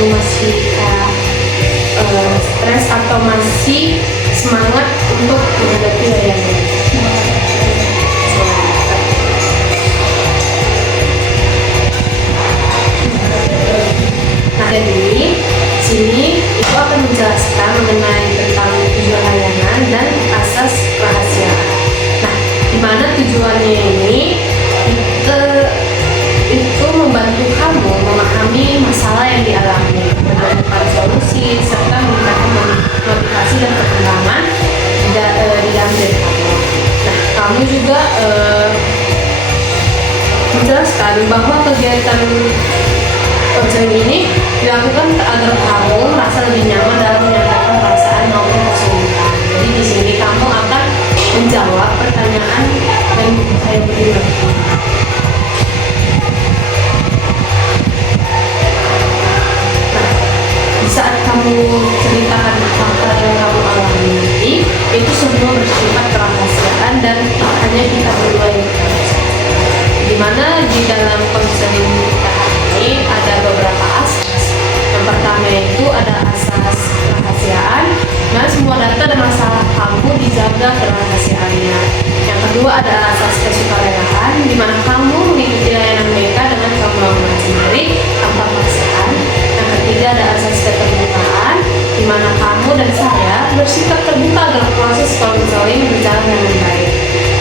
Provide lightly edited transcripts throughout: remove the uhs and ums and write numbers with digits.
kamu masih stres atau masih semangat untuk menghadapi layanan? Nah, jadi sini itu akan menjelaskan mengenai tentang tujuan layanan dan asas kerahasiaan. Nah, di mana tujuannya ini itu membantu kamu memahami masalah yang dialami, menemukan solusi, serta meningkatkan motivasi dan perkembangan di dalam diri kamu. Nah, kamu juga menjelaskan bahwa kegiatan konseling ini dilakukan agar kamu merasa lebih nyaman dalam menyampaikan perasaan maupun kesulitan. Jadi di sini kamu akan menjawab pertanyaan yang saya berikan. Saat kamu ceritakan fakta yang kamu alami nanti, itu semua bersifat kerahasiaan dan hanya kita berdua yang tahu. Dimana di dalam konseling ini ada beberapa asas. Yang pertama itu ada asas kerahasiaan, dan semua data dan masalah kamu dijaga kerahasiaannya. Yang kedua ada asas kesukarela, di mana kamu mengikuti layanan mereka dengan kemauan sendiri tanpa paksaan. Yang ketiga ada asas keterbukaan, di mana kamu dan saya bersikap terbuka dalam proses konseling berjalan dengan baik.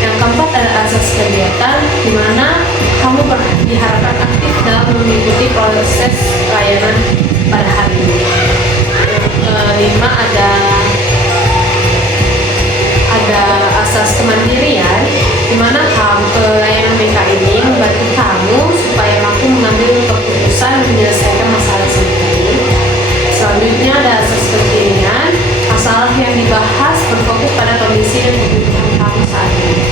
Yang keempat ada asas kegiatan, di mana kamu diharapkan aktif dalam mengikuti proses layanan pada hari ini. Yang kelima ada asas kemandirian, di mana layanan BK ini membantu kamu supaya mampu mengambil keputusan menyelesaikan masalah sendiri. Selanjutnya ada asas kekinian, masalah yang dibahas berfokus pada kondisi dan kebutuhan kamu saat ini.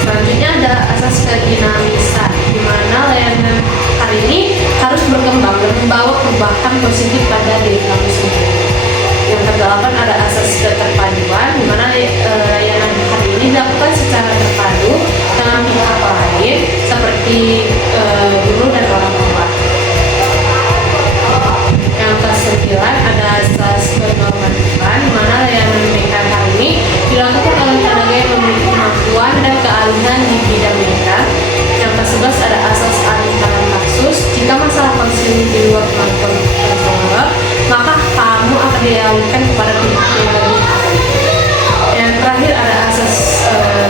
Selanjutnya ada asas kedinamisan, di mana layanan hari ini harus berkembang dan membawa perubahan positif pada diri kamu sendiri. Yang kedelapan ada asas keterpaduan, di mana layanan hari ini dilakukan secara terpadu dengan pihak lain seperti guru dan orang tua. Yang kesembilan ada asas kenormatifan, di mana layanan BK hari ini dilakukan oleh tenaga yang memiliki kemampuan dan keahlian di bidang mereka. Yang ke-11 ada asas alih-tangan kasus. Jika masalah konseling di luar kemampuan konselor, maka kamu akan dialihkan kepada pihak yang lebih ahli. Yang terakhir ada asas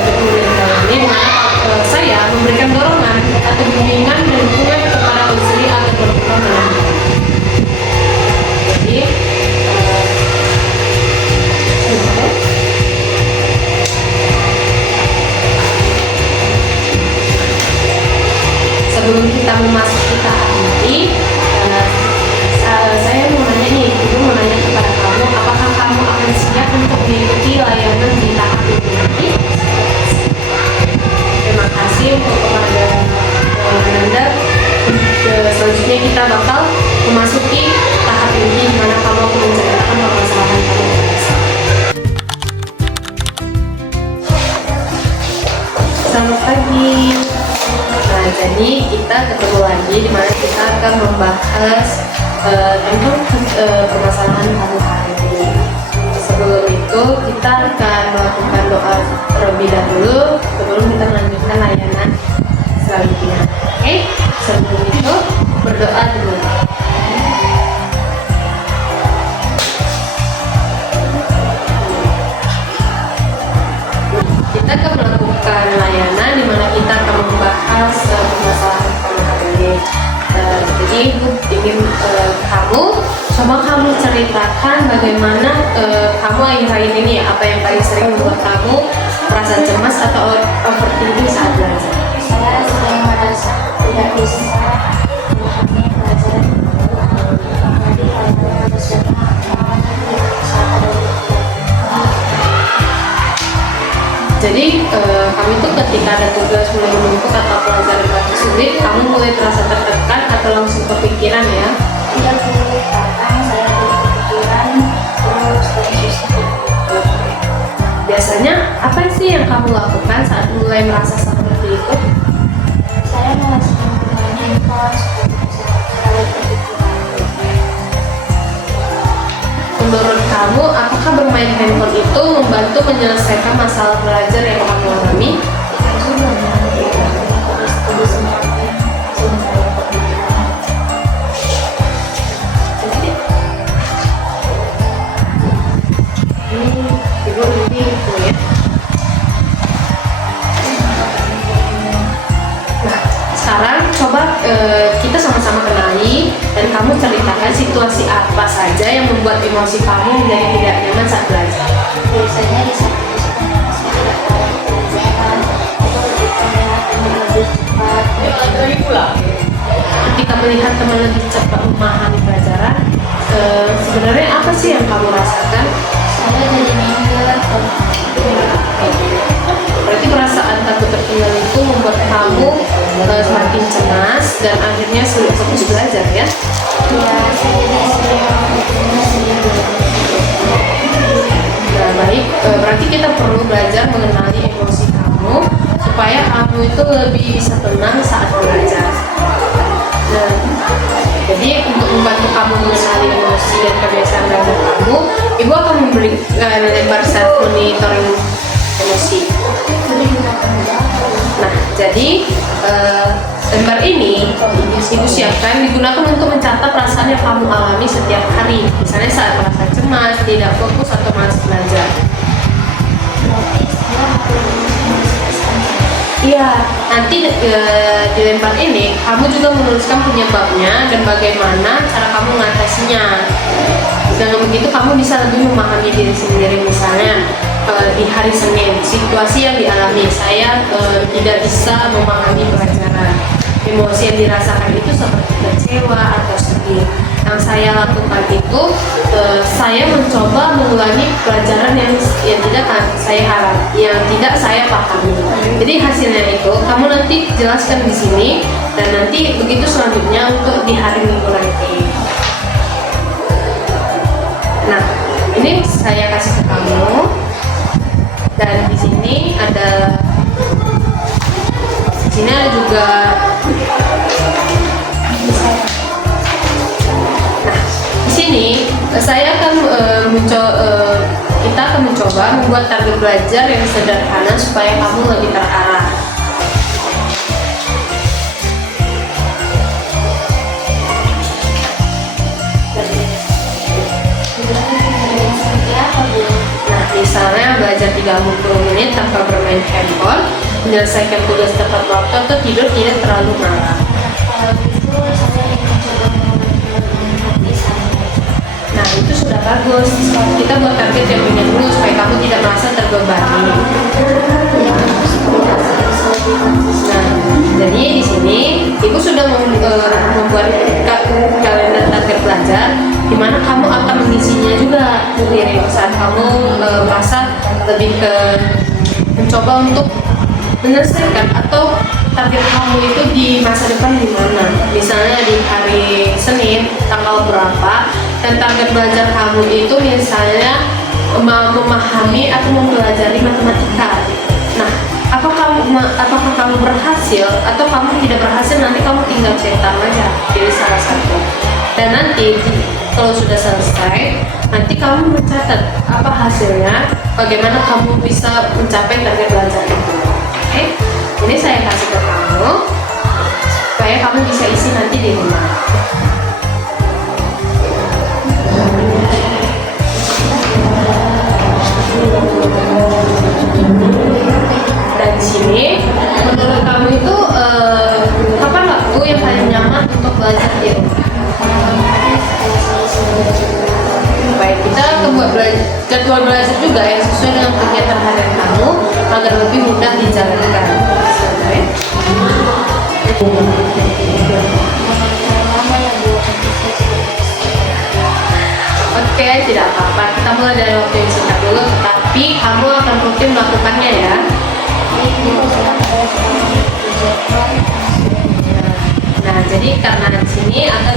kepedulian dalam ini, di mana saya memberikan dorongan atau bimbingan dan dukungan kepada konseling agar berkembang dalam hidup. Jadi sebelum kita memasuki tahap ini, saya mau nanya nih, ibu mau nanya kepada kamu, apakah kamu akan siap untuk mengikuti layanan di tahap ini nanti? Terima kasih untuk kepada Anda. Selanjutnya kita bakal memasuki tahap ini, di mana kamu akan menceritakan permasalahan kamu. Selamat pagi. Nah, jadi kita ketemu lagi di mana kita akan membahas tentang permasalahan kamu hari ini. Sebelum itu kita akan melakukan doa terlebih dahulu sebelum kita melanjutkan layanan selanjutnya. Oke? Sebelum itu berdoa dulu. Kita akan melakukan layanan di mana kita akan membahas permasalahan kamu hari ini. Jadi ibu ingin kamu ceritakan bagaimana kamu akhir-akhir ini, apa yang paling sering membuat kamu merasa cemas atau overthinking saat belajar? Saya sering merasa tidak bisa memahami pelajaran jadi hal-hal harus saat ada Jadi kamu itu ketika ada tugas mulai menumpuk atau pelajaran paling sulit, kamu mulai terasa tertekan atau langsung kepikiran ya? tidak perlu datang, saya berpikiran terus susah. Biasanya apa sih yang kamu lakukan saat mulai merasa seperti itu? Saya masih menggunakan handphone supaya bisa terlalu berpikiran. bermain handphone itu membantu menyelesaikan masalah belajar yang kamu alami? juga harus studi semuanya sebentar. Ibu ini itu ya. Nah, sekarang coba kita sama-sama kenali dan kamu ceritakan situasi apa saja yang membuat emosi kamu menjadi tidak nyaman saat belajar. Biasanya di saat masih tidak tahu pelajaran atau lebih kelihatan lebih cepat. Ketika melihat teman lebih cepat memahami pelajaran, sebenarnya apa sih yang kamu rasakan? Saya jadi minder. Berarti perasaan takut tertinggal itu membuat kamu semakin cemas dan akhirnya sulit fokus belajar ya? Ya, saya jadi sering Nah, baik, berarti kita perlu belajar mengenali emosi kamu supaya kamu itu lebih bisa tenang saat belajar. Nah, jadi untuk membantu kamu mengenali emosi dan kebiasaan belajar kamu, ibu akan memberi lembar set monitoring emosi. Nah, jadi lembar ini ibu siapkan digunakan untuk mencatat perasaan yang kamu alami setiap hari. Misalnya saat merasa cemas, tidak fokus atau malas belajar. Iya, nanti di lembar ini kamu juga menuliskan penyebabnya dan bagaimana cara kamu mengatasinya. Dengan begitu kamu bisa lebih memahami diri sendiri. Misalnya di hari Senin, situasi yang dialami saya tidak bisa memahami pelajaran. Emosi yang dirasakan itu seperti kecewa atau sedih. Yang saya lakukan itu saya mencoba mengulangi pelajaran yang tidak saya pahami. Jadi hasilnya itu kamu nanti jelaskan di sini dan nanti begitu selanjutnya untuk di hari Minggu nanti. Nah, ini saya kasih ke kamu dan di sini ada juga. Nah, di sini saya akan kita akan mencoba membuat target belajar yang sederhana supaya kamu lebih terarah. Nah, misalnya belajar 30 menit tanpa bermain handphone, menyelesaikan tugas tepat waktu atau tidur tidak terlalu malam. Kalau gitu saya ingin coba mengerti saya. Nah, itu sudah bagus. Kita buat target yang ringan dulu supaya kamu tidak merasa terbebani. Nah, jadi di sini ibu sudah membuat kalender target belajar, di mana kamu akan mengisinya juga sendiri saat kamu merasa lebih mencoba untuk menyelesaikan atau target kamu itu di masa depan di mana. Misalnya di hari Senin tanggal berapa dan target belajar kamu itu misalnya memahami atau mempelajari matematika. Nah, apakah kamu berhasil atau kamu tidak berhasil, nanti kamu tinggal cetak aja pilih salah satu. Dan nanti kalau sudah selesai, nanti kamu mencatat apa hasilnya, bagaimana kamu bisa mencapai target belajar itu. Oke, ini saya kasih ke kamu supaya kamu bisa isi nanti di rumah. Dan di sini, menurut kamu itu kapan waktu yang paling nyaman untuk belajar di rumah? Baik, kita akan buat jadwal belajar juga yang sesuai dengan kegiatan harian kamu agar lebih mudah dijalankan. Oke, tidak apa-apa. Kita mulai dari waktu yang singkat dulu, tapi kamu akan rutin melakukannya ya. Nah, jadi karena di sini akan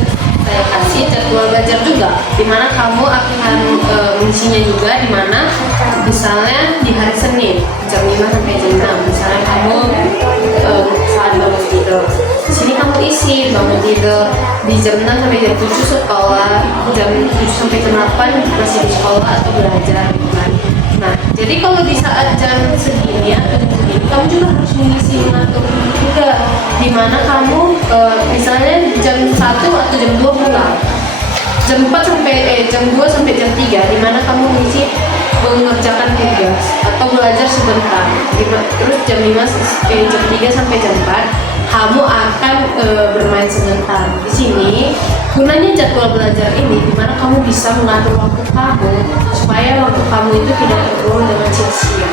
saya kasih jadwal belajar juga, di mana kamu akan mengisinya juga, di mana misalnya di hari Senin jam 5 sampai jam 6, misalnya kamu saat bangun tidur. Di sini kamu isi, bangun tidur di jam 6 sampai jam 7 sekolah, jam 7 sampai jam 8 masih di sekolah atau belajar gitu kan. Nah, jadi kalau di saat jam segini atau jam segini, kamu juga harus mengisi mengatur juga, dimana kamu misalnya jam 1 atau jam 2 pulang, jam 2 sampai jam 3, dimana kamu mengisi mengerjakan tugas atau belajar sebentar. Terus jam 3 sampai jam 4 kamu akan bermain sebentar. Di sini gunanya jadwal belajar ini dimana kamu bisa mengatur waktu kamu supaya waktu kamu itu tidak terbuang dengan sia-sia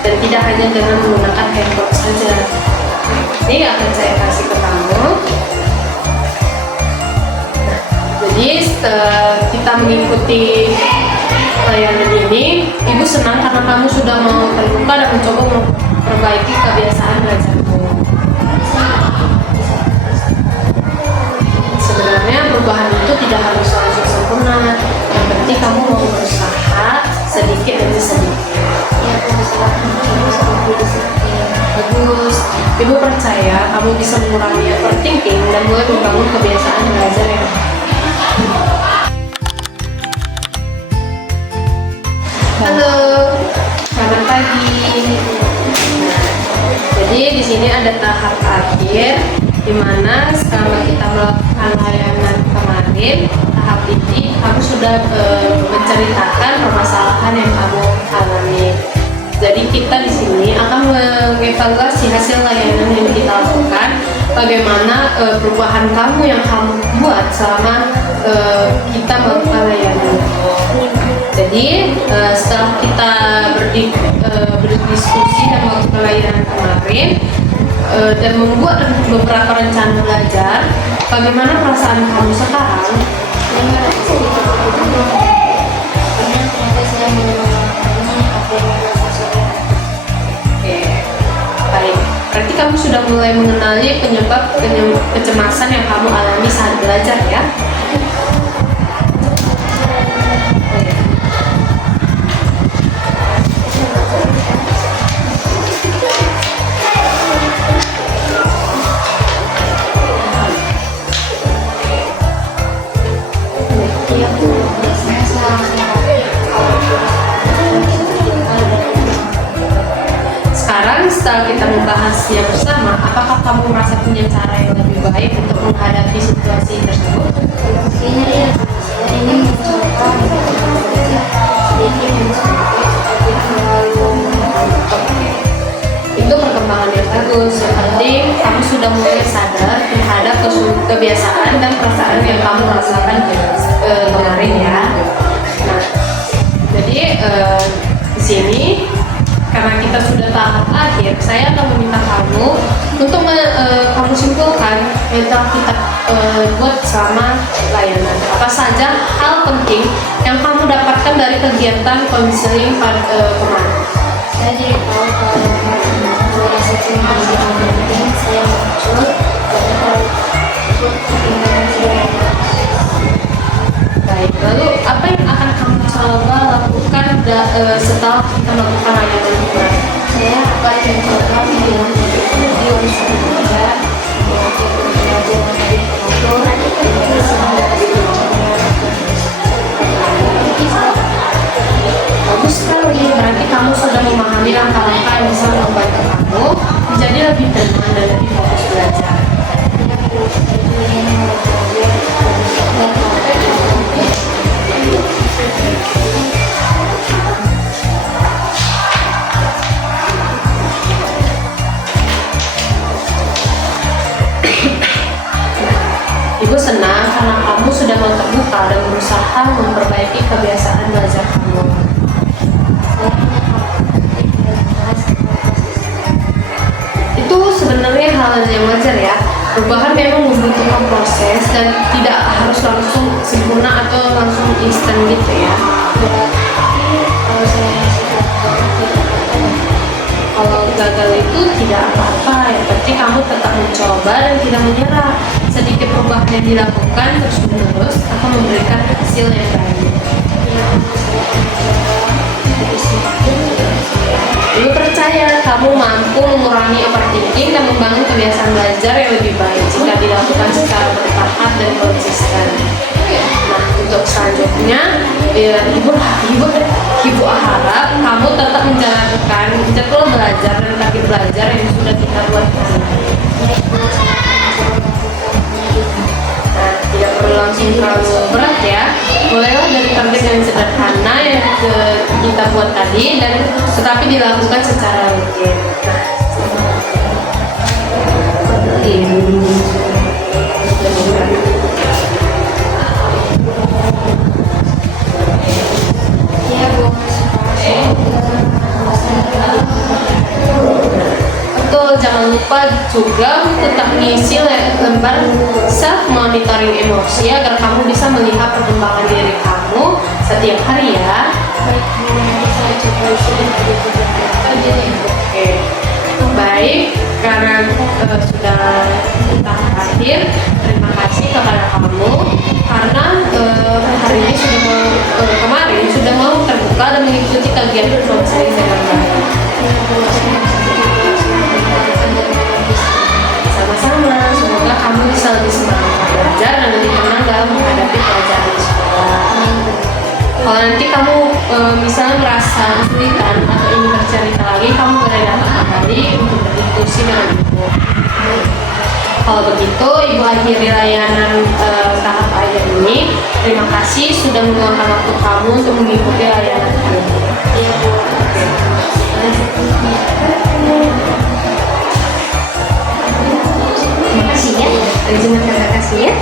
dan tidak hanya dengan menggunakan handphone saja. Ini akan saya kasih ke kamu. Jadi kita mengikuti layanan ini, ibu senang karena kamu sudah mau terbuka dan mencoba memperbaiki kebiasaan belajarmu. Sebenarnya perubahan itu tidak harus langsung sempurna, yang penting kamu mau berusaha sedikit demi sedikit. Bagus, ibu percaya kamu bisa mengurangi overthinking dan mulai membangun kebiasaan belajar yang Halo, selamat pagi. Jadi di sini ada tahap akhir, di mana selama kita melakukan layanan kemarin, tahap ini kamu sudah menceritakan permasalahan yang kamu alami. Jadi kita di sini akan mengevaluasi hasil layanan yang kita lakukan, bagaimana perubahan kamu yang kamu buat selama kita melakukan layanan. Jadi setelah kita berdiskusi dan melakukan layanan kemarin dan membuat beberapa rencana belajar, bagaimana perasaan kamu sekarang? Oke, baik. Berarti kamu sudah mulai mengenali penyebab kecemasan yang kamu alami saat belajar ya? Sekarang setelah kita membahasnya bersama, apakah kamu merasa punya cara yang lebih baik untuk menghadapi situasi tersebut? Itu perkembangan yang bagus. Yang penting kamu sudah mulai sadar terhadap kebiasaan dan perasaan yang kamu rasakan kemarin ya. Nah, jadi di sini karena kita sudah tahap akhir, saya akan meminta kamu untuk kamu simpulkan yang telah kita buat selama layanan. Apa saja hal penting yang kamu dapatkan dari kegiatan konseling kemarin? Saya jadi tahu kalau rasa cinta yang penting saya muncul karena kalau Baik, lalu apa yang akan kamu coba lakukan setelah kita melakukan layanan kemarin? saya akan mencoba menghilangkan video saja Bagus sekali, berarti kamu sudah memahami langkah-langkah yang bisa membantu kamu menjadi lebih tenang dan lebih fokus belajar. Ibu senang karena kamu sudah mau terbuka dan berusaha memperbaiki kebiasaan belajar kamu. Itu sebenarnya hal yang wajar ya. Perubahan memang membutuhkan proses dan tidak harus langsung sempurna atau langsung instan gitu ya. Kalau gagal itu tidak apa-apa, yang penting kamu tetap mencoba dan tidak menyerah. Sedikit perubahan yang dilakukan terus-menerus akan memberikan hasil yang baik. Ibu percaya kamu mampu mengurangi overthinking dan membangun kebiasaan belajar yang lebih baik jika dilakukan secara bertahap dan konsisten. Nah, untuk selanjutnya, Ibu harap kamu tetap menjalankan jadwal belajar dan target belajar yang sudah kita buat. Nah, tidak perlu langsung terlalu berat ya. Mulailah dari target yang sederhana yang kita buat tadi, dan tetapi dilakukan secara rutin. Ya Bu. Betul, jangan lupa juga tetap mengisi lembar self monitoring emosi agar kamu bisa melihat perkembangan diri kamu setiap hari ya. Baik, nanti saya coba isi dan Oke, baik, karena sudah tahap akhir, terima kasih kepada kamu karena hari ini kemarin sudah mau terbuka dan mengikuti kegiatan konseling dengan baik. Sama-sama, semoga kamu bisa lebih semangat belajar dan lebih tenang dalam menghadapi pelajaran di sekolah. Kalau nanti kamu misalnya merasa kesulitan atau ingin bercerita lagi, kamu boleh datang kembali untuk berdiskusi dengan Ibu. Kalau begitu, Ibu akhiri layanan tahap akhir ini. Terima kasih sudah meluangkan waktu kamu untuk mengikuti layanan ini. Iya Bu. Terima kasih ya. Terima kasih ya.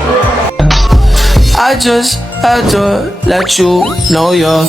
I just had to let you know you're